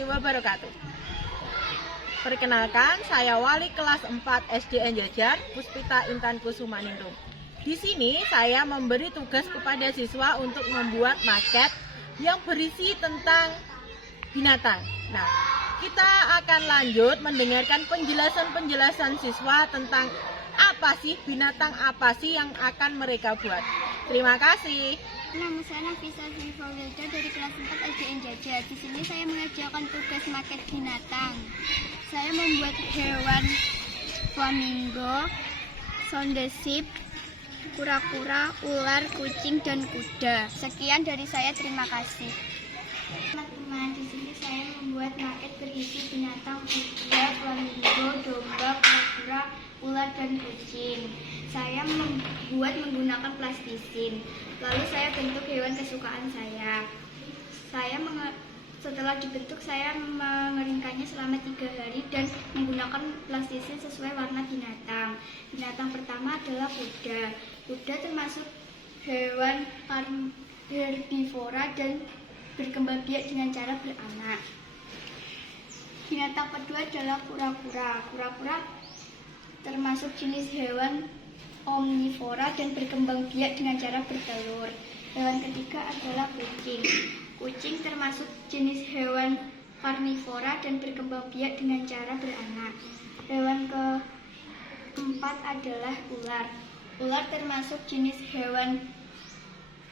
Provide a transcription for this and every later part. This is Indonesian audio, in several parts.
warahmatullahi wabarakatuh. Perkenalkan, saya wali kelas 4 SDN Jajar, Puspita Intan Kusumaningrum. Di sini saya memberi tugas kepada siswa untuk membuat maket yang berisi tentang binatang. Nah, kita akan lanjut mendengarkan penjelasan siswa tentang apa sih binatang apa sih yang akan mereka buat. Terima kasih. Nama saya Nafisa Zulfawilda dari kelas 4 SDN Jajar. Di sini saya mengerjakan tugas maket binatang. Saya membuat hewan flamingo, sondesip, kura-kura, ular, kucing, dan kuda. Sekian dari saya, terima kasih. Teman-teman, di sini saya membuat maket berisi binatang kuda, flamingo, domba, kura-kura, ular, dan kucing. Saya membuat menggunakan plastisin. Lalu saya bentuk hewan kesukaan saya. Setelah dibentuk, saya mengeringkannya selama 3 hari dan menggunakan plastisin sesuai warna binatang. Binatang pertama adalah kuda. Kuda termasuk hewan herbivora dan berkembang biak dengan cara beranak. Binatang kedua adalah kura-kura. Kura-kura termasuk jenis hewan omnivora dan berkembang biak dengan cara bertelur. Hewan ketiga adalah kucing. Kucing termasuk jenis hewan karnivora dan berkembang biak dengan cara beranak. Hewan keempat adalah ular. Ular termasuk jenis hewan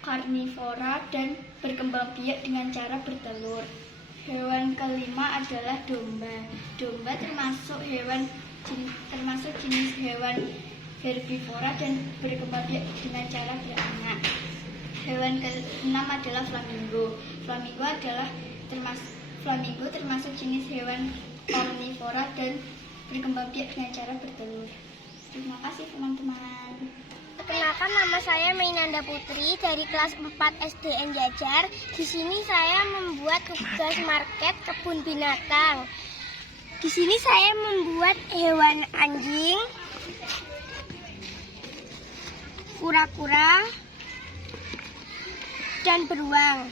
karnivora dan berkembang biak dengan cara bertelur. Hewan kelima adalah domba. Domba termasuk jenis hewan herbivora dan berkembang biak dengan cara beranak. Hewan ke-6 adalah flamingo. Flamingo termasuk jenis hewan omnivora dan berkembang biak dengan cara bertelur. Terima kasih teman-teman. Perkenalkan, nama saya Mainanda Putri dari kelas 4 SDN Jajar. Di sini saya membuat tugas market kebun binatang. Di sini saya membuat hewan anjing, kura-kura, dan beruang.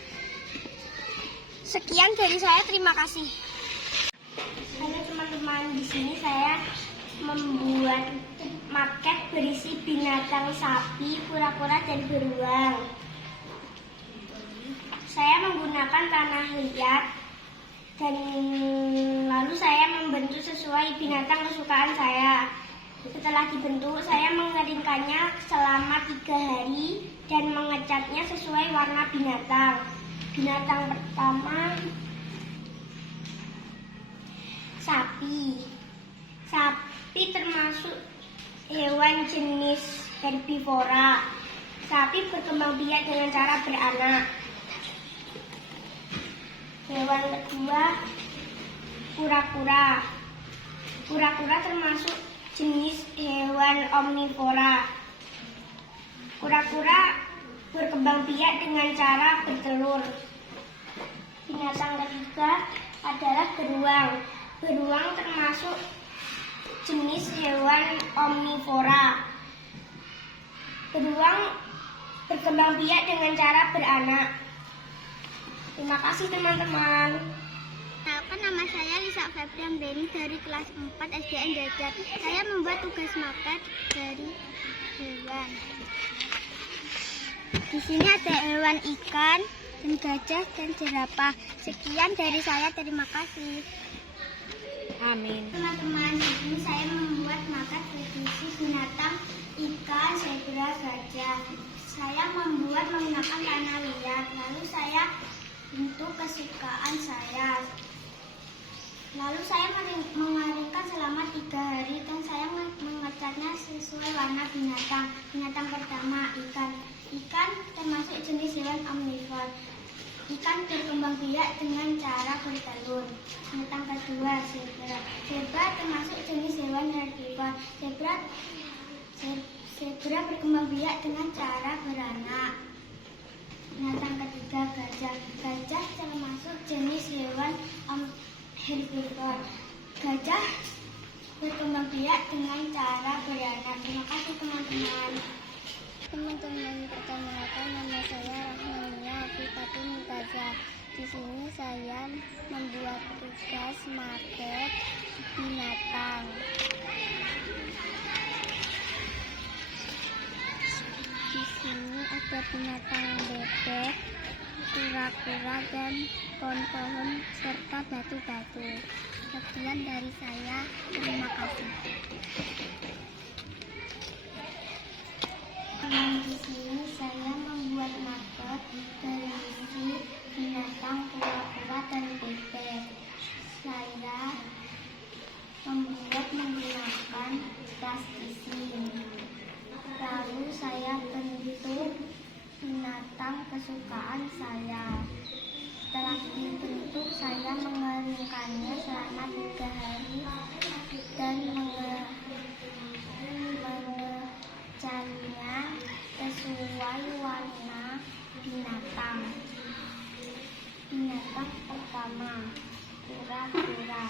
Sekian dari saya, terima kasih. Halo teman-teman, di sini saya membuat maket berisi binatang sapi, kura-kura, dan beruang. Saya menggunakan tanah liat dan lalu saya membentuk sesuai binatang kesukaan saya. Setelah dibentuk, saya mengeringkannya selama 3 hari dan mengecatnya sesuai warna binatang. Binatang pertama, sapi. Sapi termasuk hewan jenis herbivora. Sapi berkembang biak dengan cara beranak. Hewan kedua, kura-kura. Kura-kura termasuk jenis hewan omnivora. Kura-kura berkembang biak dengan cara bertelur. Binatang ketiga adalah beruang. Beruang termasuk jenis hewan omnivora. Beruang berkembang biak dengan cara beranak. Terima kasih teman-teman. Perkenalkan, nama saya Lisa Febrian Beni dari kelas 4 SDN Jajar. Saya membuat tugas maket dari hewan. Di sini ada hewan ikan, dan gajah, dan jerapah. Sekian dari saya, terima kasih. Amin. Teman-teman, di sini saya membuat maket berisi binatang ikan, zebra, gajah. Saya membuat menggunakan tanah liat. Lalu saya bentuk kesukaan saya. Lalu saya mengeringkan selama 3 hari dan saya mengecatnya sesuai warna binatang. Binatang pertama, ikan. Ikan termasuk jenis hewan omnivor. Ikan berkembang biak dengan cara bertelur. Binatang kedua, zebra. Zebra termasuk jenis hewan herbivor. Zebra berkembang biak dengan cara beranak. Binatang ketiga, gajah. Gajah termasuk jenis hewan herbivor. Gajah berkembang biak dengan cara beranak. Terima kasih teman-teman. Teman-teman, perkenalkan, nama saya Rahmania Afifatul Mutazah. Di sini saya membuat market binatang. Di sini ada binatang bebek, kura-kura, dan pohon-pohon serta batu-batu. Sekian dari saya, terima kasih. Di sini saya membuat market berisi binatang, kura-kura, dan bebek. Saya membuat menggunakan plastisi. Lalu saya bentuk binatang kesukaan saya. Setelah dibentuk, saya mengeringkannya selama 3 hari dan mengecatnya sesuai warna binatang. Binatang pertama, kura-kura.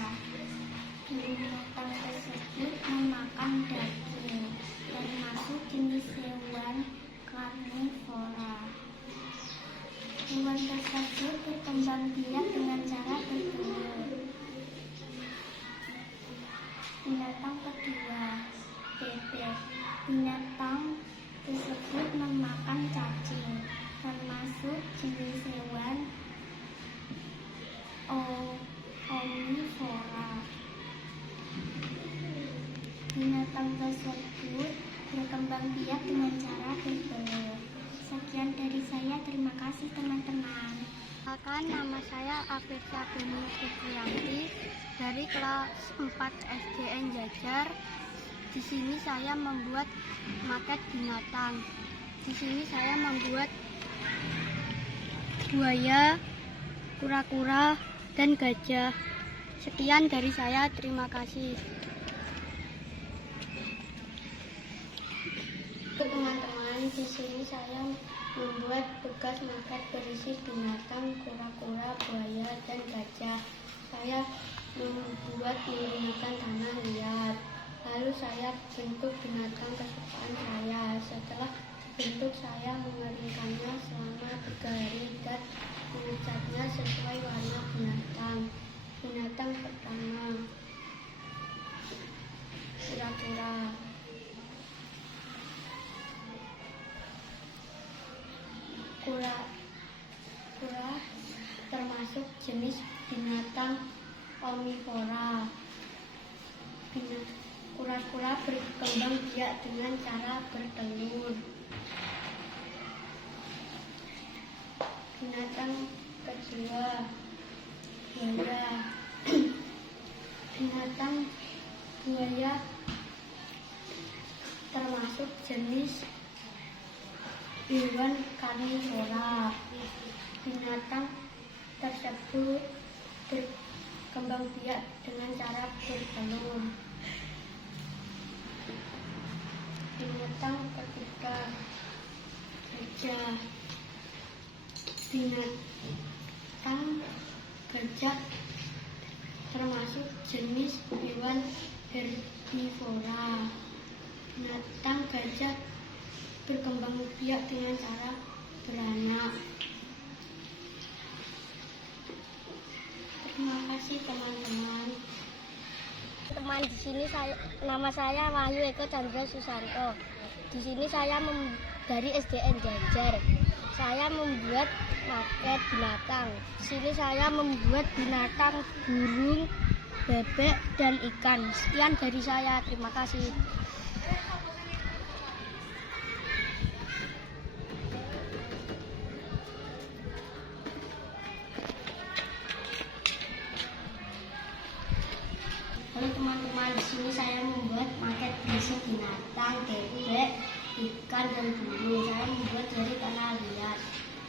Binatang tersebut memakan daging, termasuk jenis hewan karnivora. Hewan tersebut berkembang biak dengan cara bertelur. Binatang kedua, bebek. Binatang tersebut memakan cacing, termasuk jenis hewan omnivora. Binatang tersebut berkembang biak dengan cara bertelur. Sekian dari saya, terima kasih teman-teman. Nama saya Afifah Beni Fitriyanti dari kelas 4 SDN Jajar. Di sini saya membuat market binatang. Di sini saya membuat buaya, kura-kura, dan gajah. Sekian dari saya, terima kasih. Teman-teman, di sini saya membuat bekas market berisi binatang, kura-kura, buaya, dan gajah. Saya membuat menggunakan tanah liat. Lalu saya bentuk binatang kesukaan saya. Setelah bentuk, saya mengeringkannya selama 3 hari dan mengecatnya sesuai warna binatang. Binatang pertama, kura-kura. Kura-kura termasuk jenis binatang omnivora. Kura-kura berkembang biak dengan cara bertelur. Binatang kedua, buaya. Binatang buaya termasuk jenis hewan karnivora. Binatang tersebut berkembang biak dengan cara bertelur. Binatang ketiga, gajah. Binatang gajah termasuk jenis hewan herbivora. Binatang gajah berkembang biak dengan cara beranak. Terima kasih teman-teman. Di sini nama saya Wahyu Eko Chandra Susanto. Di sini saya dari SDN Jajar. Saya membuat market binatang. Di sini saya membuat binatang burung, bebek, dan ikan. Sekian dari saya. Terima kasih. Halo teman-teman, di sini saya membuat market berisi binatang, bebek, ikan, dan burung. Saya membuat dari tanah liat.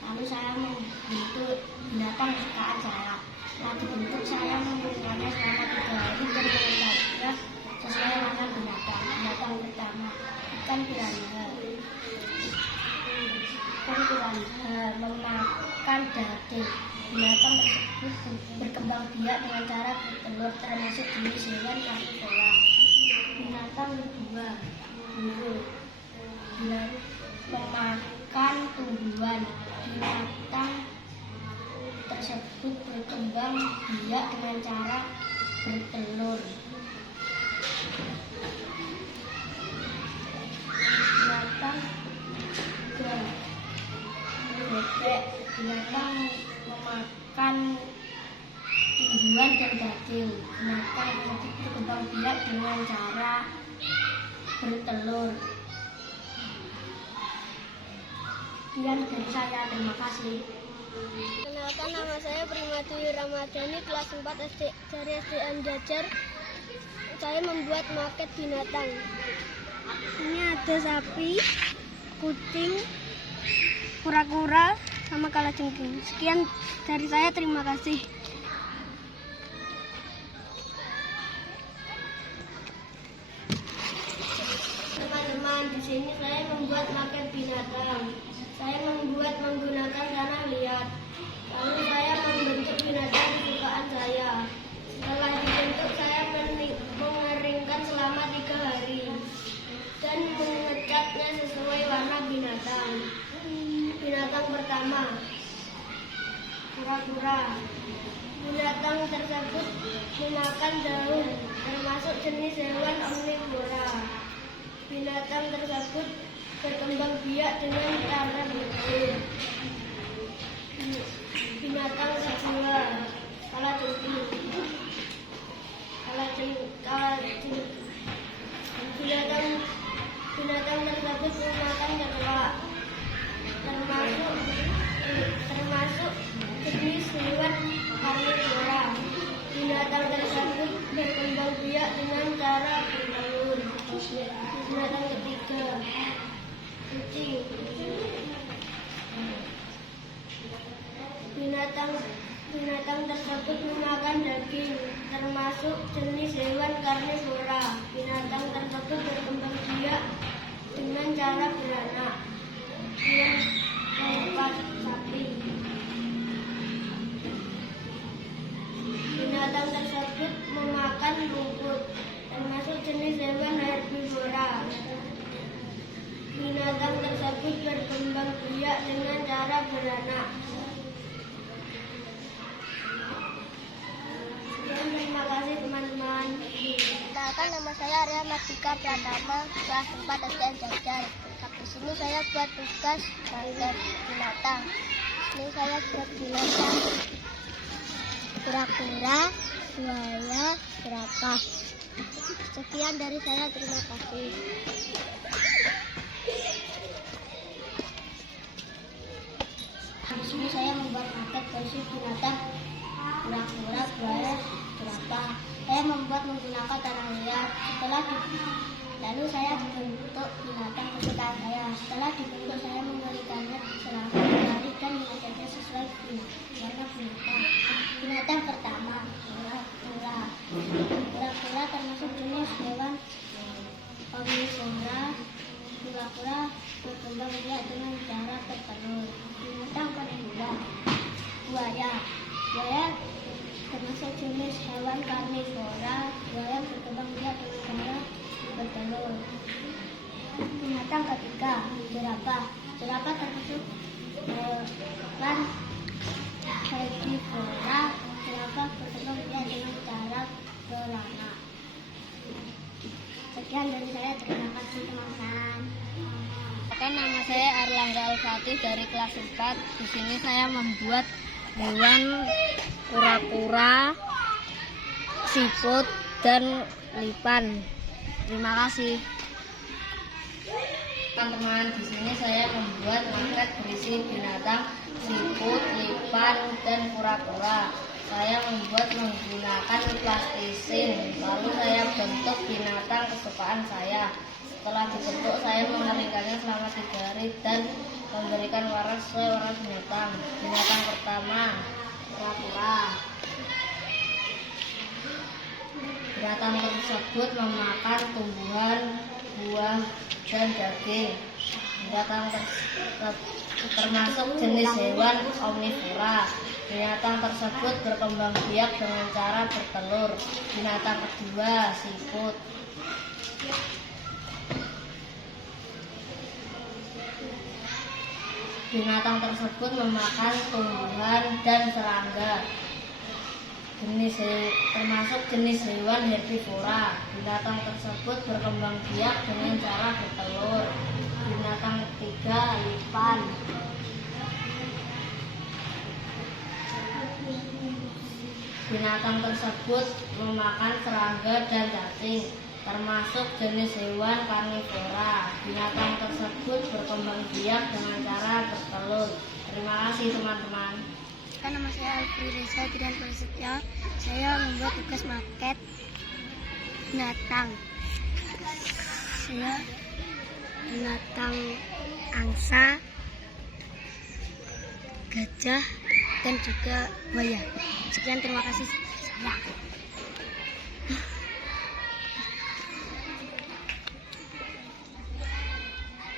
Lalu saya membentuk binatang kesukaan saya. Setelah dibentuk, saya mengeringkannya selama 3 hari dan mengecatnya sesuai warna binatang. Binatang pertama, ikan piranha. Ikan piranha memakan daging. Binatang tersebut berkembang biak dengan cara bertelur, termasuk jenis hewan karnivora. Binatang kedua, burung. Memakan tumbuhan. Binatang tersebut berkembang biak dengan cara bertelur. Binatang bebek, binatang memakan tumbuhan dan daging. Binatang hidup berkembang biak dengan cara bertelur. Sekian dari saya, terima kasih. Kenalkan, nama saya Primadwi Ramadhani, kelas 4 SD dari SDN Jajar. Saya membuat maket binatang. Ini ada sapi, kucing, kura-kura, sama kalajengking. Sekian dari saya, terima kasih. Teman-teman, di sini saya membuat maket binatang. Saya membuat menggunakan tanah liat. Lalu saya membentuk binatang kesukaan saya. Setelah dibentuk, saya mengeringkan selama 3 hari dan mengecatnya sesuai warna binatang. Binatang pertama, kura-kura. Binatang tersebut memakan daun, termasuk jenis hewan omnivora. Binatang tersebut berkembang biak dengan cara bertelur. Binatang kedua, kalajengking. Binatang tersebut memakan kecoa, termasuk jenis hewan karnivora. Binatang tersebut berkembang biak dengan cara bertelur. Binatang ketiga, kucing. Binatang tersebut memakan daging, termasuk jenis hewan karnivora. Binatang tersebut berkembang biak dengan cara beranak. Yang keempat, sapi. Binatang tersebut memakan rumput, termasuk jenis hewan herbivora. Binatang tersebut berkembang biak dengan cara beranak. Terima kasih teman-teman. Kenalkan, nama saya Arya Mardika Pratama, kelas 4 SDN Jajar. Di sini saya buat tugas maket binatang. Di sini saya buat binatang kura-kura, buaya, jerapah. Sekian dari saya, terima kasih. Di sini saya membuat maket versi binatang kura-kura, buaya, jerapah. Saya membuat menggunakan tanah liat. Lalu saya bentuk binatang kesukaan saya. Setelah dibentuk, saya mengeringkannya selama 3 hari dan mengecatnya sesuai warna binatang. Binatang pertama, kura-kura. Kura-kura termasuk jenis hewan omnivora. Kura-kura berkembang biak dengan cara bertelur. Binatang kedua, buaya. Buaya termasuk jenis hewan karnivora. Buaya berkembang biak dengan cara bertelur. Binatang ketiga, jerapah. Jerapah termasuk hewan herbivora. Jerapah berkembang biak dengan cara beranak. Sekian dari saya, terima kasih teman-teman. Nama saya Arlangga Alfati dari kelas 4. Di sini saya membuat hewan kura-kura, siput, dan lipan. Terima kasih. Teman-teman, di sini saya membuat maket berisi binatang siput, lipan, dan kura-kura. Saya membuat menggunakan plastisin, lalu saya bentuk binatang kesukaan saya. Setelah dibentuk, saya mengeringkannya selama 3 hari dan memberikan warna sesuai warna binatang. Binatang pertama, kura-kura. Binatang tersebut memakan tumbuhan, buah, dan daging. Binatang termasuk jenis hewan omnivora. Binatang tersebut berkembang biak dengan cara bertelur. Binatang kedua, siput. Binatang tersebut memakan tumbuhan dan serangga. termasuk jenis hewan herbivora. Binatang tersebut berkembang biak dengan cara bertelur. Binatang ketiga, lipan. Binatang tersebut memakan serangga dan cacing, termasuk jenis hewan karnivora. Binatang tersebut berkembang biak dengan cara bertelur. Terima kasih teman-teman. Nama saya Alfri Reza Gideon Prasetya. Saya membuat tugas maket binatang. Saya binatang angsa, gajah, dan juga buaya. Sekian, terima kasih.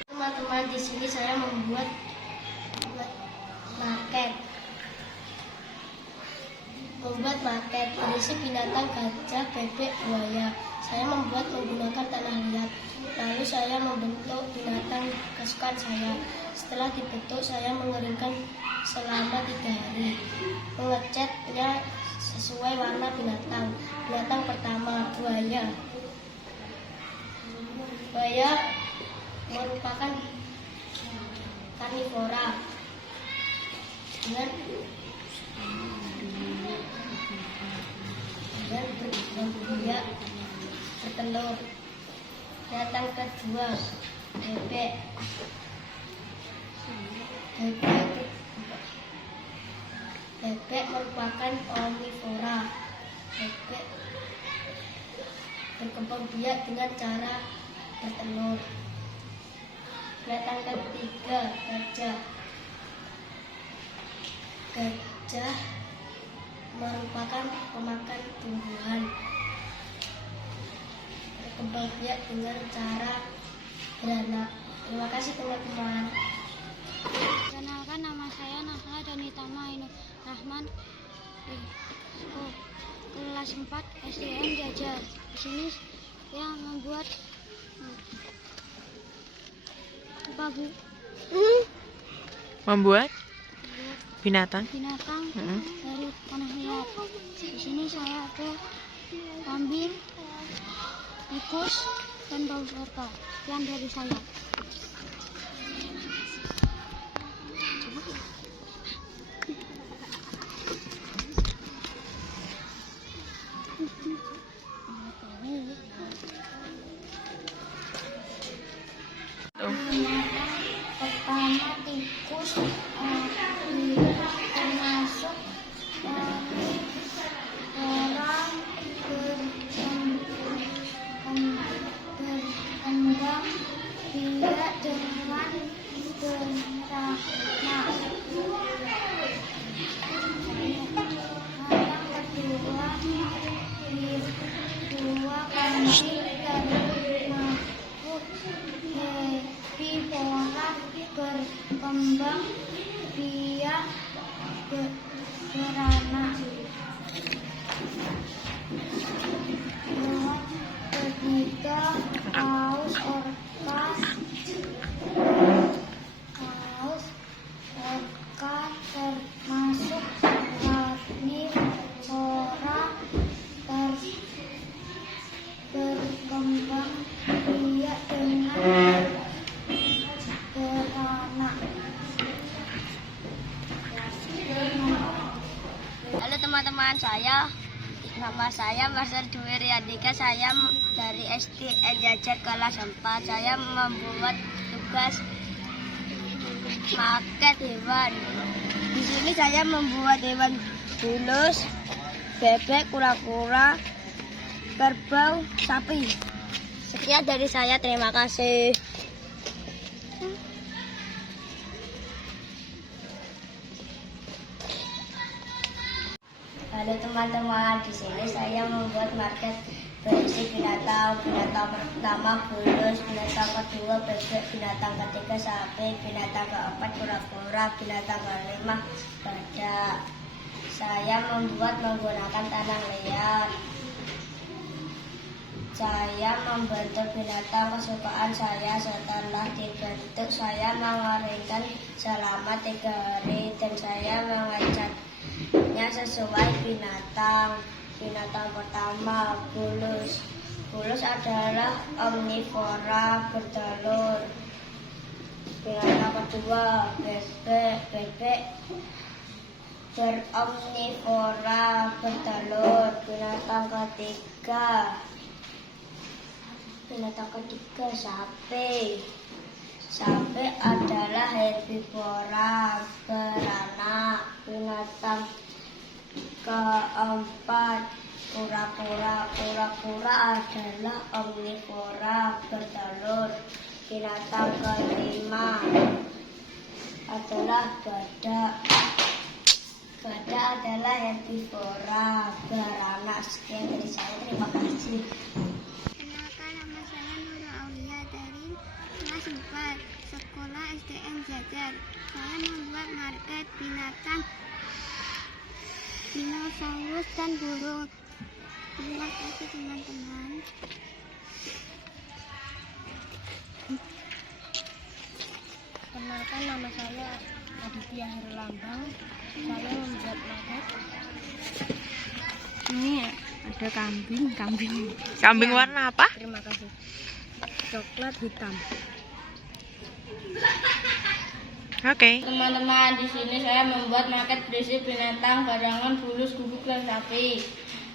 Teman-teman, di sini saya membuat maket. Berisi binatang gajah, bebek, buaya. Saya membuat menggunakan tanah liat. Lalu saya membentuk binatang kesukaan saya. Setelah dibentuk, saya mengeringkan selama 3 hari. Mengecatnya sesuai warna binatang. Binatang pertama, buaya. Buaya merupakan karnivora dengan berbiak bertelur. Binatang kedua, bebek. Bebek merupakan omnivora. Bebek berkembang biak dengan cara bertelur. Binatang ketiga, gajah. Gajah merupakan pemakan tumbuhan. Berkembang biak dengan cara beranak. Terima kasih teman-teman. Kenalkan, nama saya Nahla Danitama Ainur Rahman, kelas 4 SDN Jajar. Di sini saya membuat binatang. dari tanah liat. Di sini saya ada kambing, tikus, dan paus orca. Sekian dari saya. Pertama, tikus termasuk orang berkembang biak dengan beranak. Yang kedua, kambing termasuk herbivora berkembang biak beranak. Yang ketiga, paus orca. Termasuk karnivora berkembang biak dengan beranak. Halo teman-teman, nama saya Master Dwi Riyadika. Saya dari SDN Jajar kelas 4. Saya membuat tugas maket hewan. Di sini saya membuat hewan bulus, bebek, kura-kura, kerbau, sapi. Sekian dari saya, terima kasih. Halo teman-teman, di sini saya membuat market berisi binatang pertama bulus, binatang kedua bebek, binatang ketiga sapi, binatang keempat kura-kura, binatang kelima gajah. Saya membuat menggunakan tanah liat. Saya membentuk binatang kesukaan saya. Setelah dibentuk, saya mengeringkan selama 3 hari dan saya mengecat yang sesuai binatang. Binatang pertama, bulus. Bulus adalah omnivora, bertelur. Binatang kedua, bebek. Bebek beromnivora, bertelur. Binatang ketiga, sapi. Sapi adalah herbivora, beranak. Binatang keempat, kura-kura. Kura-kura adalah omnivora, bertelur. Binatang kelima adalah badak. Badak adalah herbivora, beranak. Sekian dari saya, terima kasih. Kenalkan, nama saya Nurul Aulia dari kelas 4 Sekolah SDN Jajar. Saya membuat market binatang dinosaurus dan burung. Terima kasih teman-teman. Kenalkan, nama saya Aditya Herlambang. Saya membuat market. Ini ada kambing. Kambing warna apa? Terima kasih. Coklat hitam. Oke. Teman-teman, di sini saya membuat market berisi binatang, barangan, bulus, guguk, dan sapi.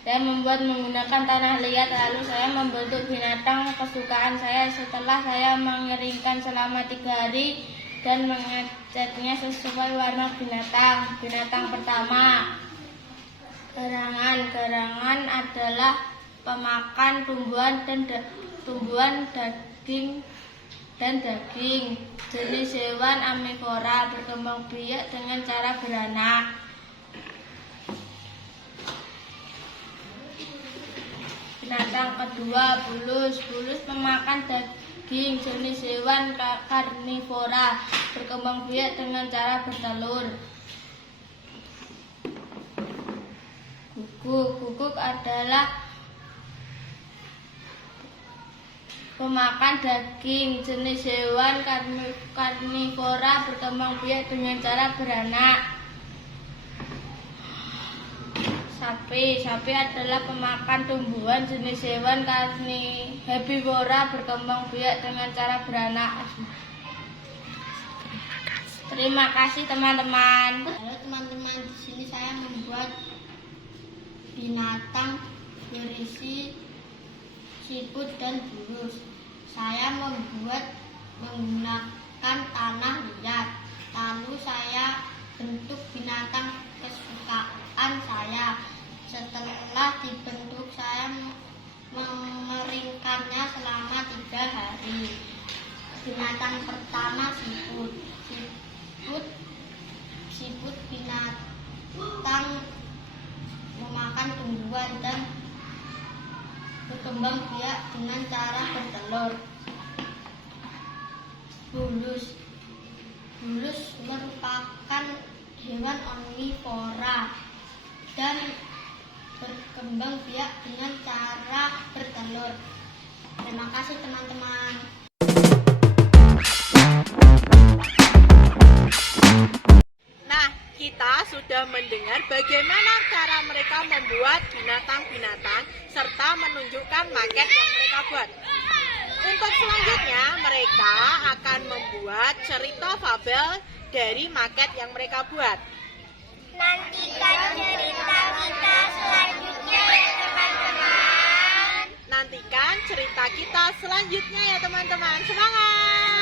Saya membuat menggunakan tanah liat, lalu saya membentuk binatang kesukaan saya. Setelah saya mengeringkan selama 3 hari dan mengecatnya sesuai warna binatang. Binatang pertama, gerangan. Gerangan adalah pemakan tumbuhan dan daging. Jenis hewan omnivora, berkembang biak dengan cara beranak. Binatang kedua, bulus. Bulus pemakan daging. Jenis hewan karnivora, berkembang biak dengan cara bertelur. Guguk. Guguk adalah pemakan daging. Jenis hewan karnivora, berkembang biak dengan cara beranak. Sapi. Sapi adalah pemakan tumbuhan. Jenis hewan herbivora, berkembang biak dengan cara beranak. Terima kasih teman-teman. Halo teman-teman, di sini saya membuat binatang berisi siput dan bulus. Saya membuat menggunakan tanah liat. Lalu saya bentuk binatang kesukaan saya. Setelah dibentuk, saya mengeringkannya selama 3 hari. Binatang pertama, siput. Siput binatang memakan tumbuhan dan berkembang biak dengan cara bertelur. Bulus. Bulus merupakan hewan omnivora dan berkembang biak dengan cara bertelur. Terima kasih teman-teman. Nah, kita sudah mendengar bagaimana cara mereka membuat binatang-binatang serta menunjukkan market yang mereka buat. Untuk selanjutnya, mereka akan membuat cerita fabel dari market yang mereka buat. Nantikan cerita kita selanjutnya ya teman-teman. Nantikan cerita kita selanjutnya ya teman-teman. Semangat!